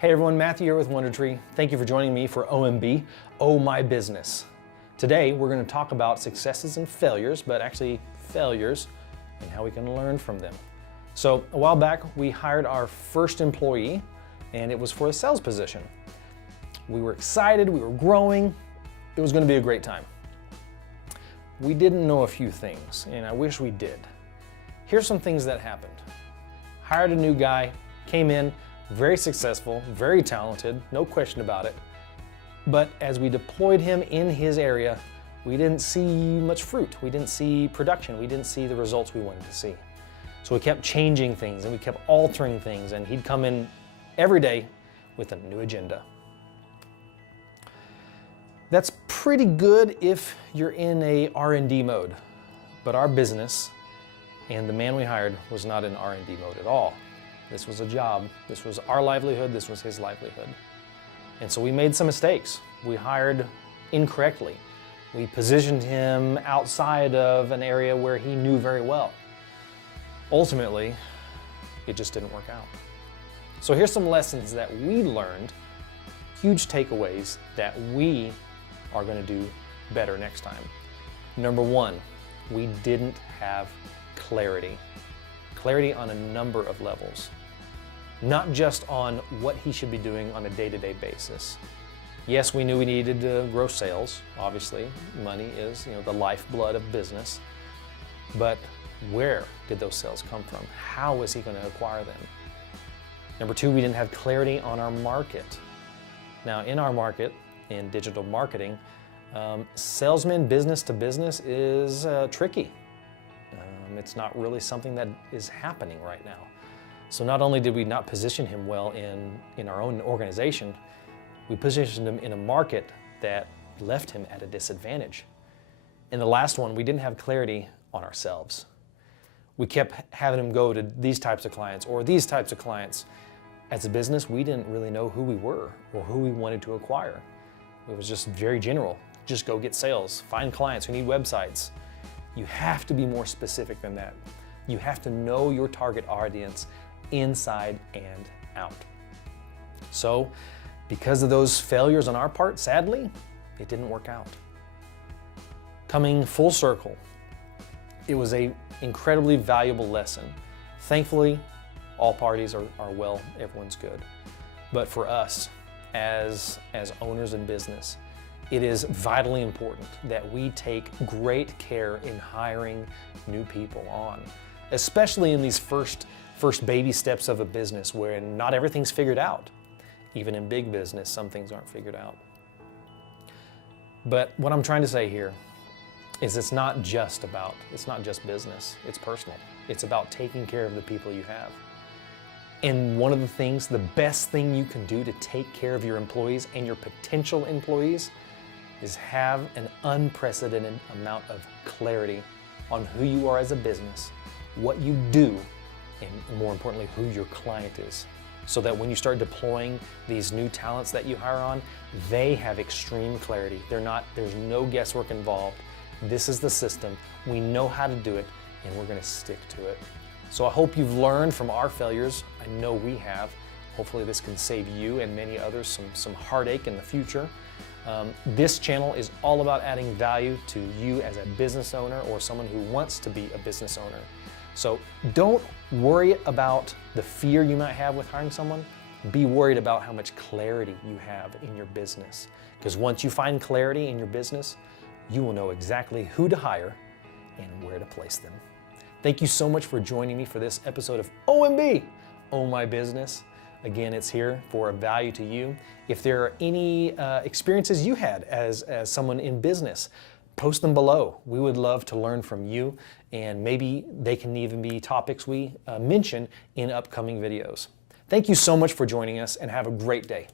Hey everyone, Matthew here with WonderTree. Thank you for joining me for OMB, Oh My Business. Today we're going to talk about successes and failures, but actually failures and how we can learn from them. So a while back we hired our first employee and it was for a sales position. We were excited, we were growing, it was going to be a great time. We didn't know a few things and I wish we did. Here's some things that happened. Hired a new guy, came in, very successful, very talented, no question about it. But as we deployed him in his area, we didn't see much fruit. We didn't see production. We didn't see the results we wanted to see. So we kept changing things and we kept altering things, and he'd come in every day with a new agenda. That's pretty good if you're in a R&D mode, but our business and the man we hired was not in R&D mode at all. This was a job, this was our livelihood, this was his livelihood. And so we made some mistakes. We hired incorrectly. We positioned him outside of an area where he knew very well. Ultimately, it just didn't work out. So here's some lessons that we learned, huge takeaways that we are going to do better next time. Number one, we didn't have clarity. Clarity on a number of levels. Not just on what he should be doing on a day-to-day basis. Yes, we knew we needed to grow sales. Obviously, money is, the lifeblood of business. But where did those sales come from? How was he going to acquire them? Number two, we didn't have clarity on our market. Now, in our market, in digital marketing, salesman business to business is tricky. It's not really something that is happening right now. So not only did we not position him well in our own organization, we positioned him in a market that left him at a disadvantage. In the last one, we didn't have clarity on ourselves. We kept having him go to these types of clients or these types of clients. As a business, we didn't really know who we were or who we wanted to acquire. It was just very general. Just go get sales, find clients who need websites. You have to be more specific than that. You have to know your target audience inside and out. So, because of those failures on our part, sadly, it didn't work out. Coming full circle, it was an incredibly valuable lesson. Thankfully, all parties are well, everyone's good. But for us, as owners in business, it is vitally important that we take great care in hiring new people on, especially in these first baby steps of a business where not everything's figured out. Even in big business, some things aren't figured out. But what I'm trying to say here is it's not just business, it's personal. It's about taking care of the people you have. And one of the things, the best thing you can do to take care of your employees and your potential employees is have an unprecedented amount of clarity on who you are as a business, what you do, and more importantly, who your client is. So that when you start deploying these new talents that you hire on, they have extreme clarity. There's no guesswork involved. This is the system. We know how to do it, and we're gonna stick to it. So I hope you've learned from our failures. I know we have. Hopefully this can save you and many others some heartache in the future. This channel is all about adding value to you as a business owner or someone who wants to be a business owner. So don't worry about the fear you might have with hiring someone. Be worried about how much clarity you have in your business. Because once you find clarity in your business, you will know exactly who to hire and where to place them. Thank you so much for joining me for this episode of OMB, Oh My Business. Again, it's here for a value to you. If there are any experiences you had as someone in business, post them below. We would love to learn from you, and maybe they can even be topics we mention in upcoming videos. Thank you so much for joining us, and have a great day.